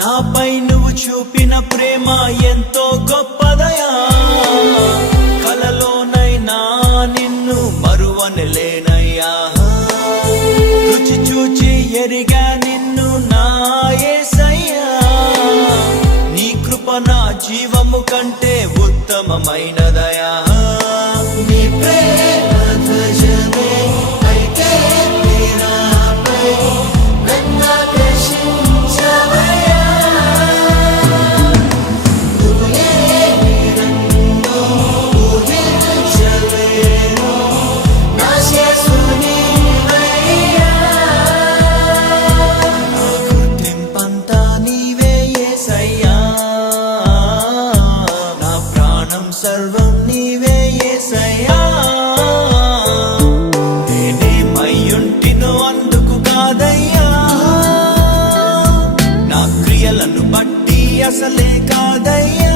నాపై నువ్వు చూపిన ప్రేమ ఎంతో గొప్పదయా, కలలోనైనా నిన్ను మరువనలేనయ్యా. రుచి చూచి ఎరిగా నిన్ను నా యేసయ్యా, నీ కృప నా జీవము కంటే ఉత్తమమైనదయా. నీ ప్రేమ ధ్వజమే అయితే నీరాపై నన్ను ఆకర్షించవయ్యా. నువ్వు లేని నన్ను ఊహించలేను, నా యేసు నీవయ్యా. నా గుర్తింపంతా నీవే యేసయ్యా, నా ప్రాణం సర్వం నీవే యేసయ్యా. నేనేమయ్యుంటినో అందుకు కాదయ్యా, నా క్రియలను బట్టి అసలే కాదయ్యా.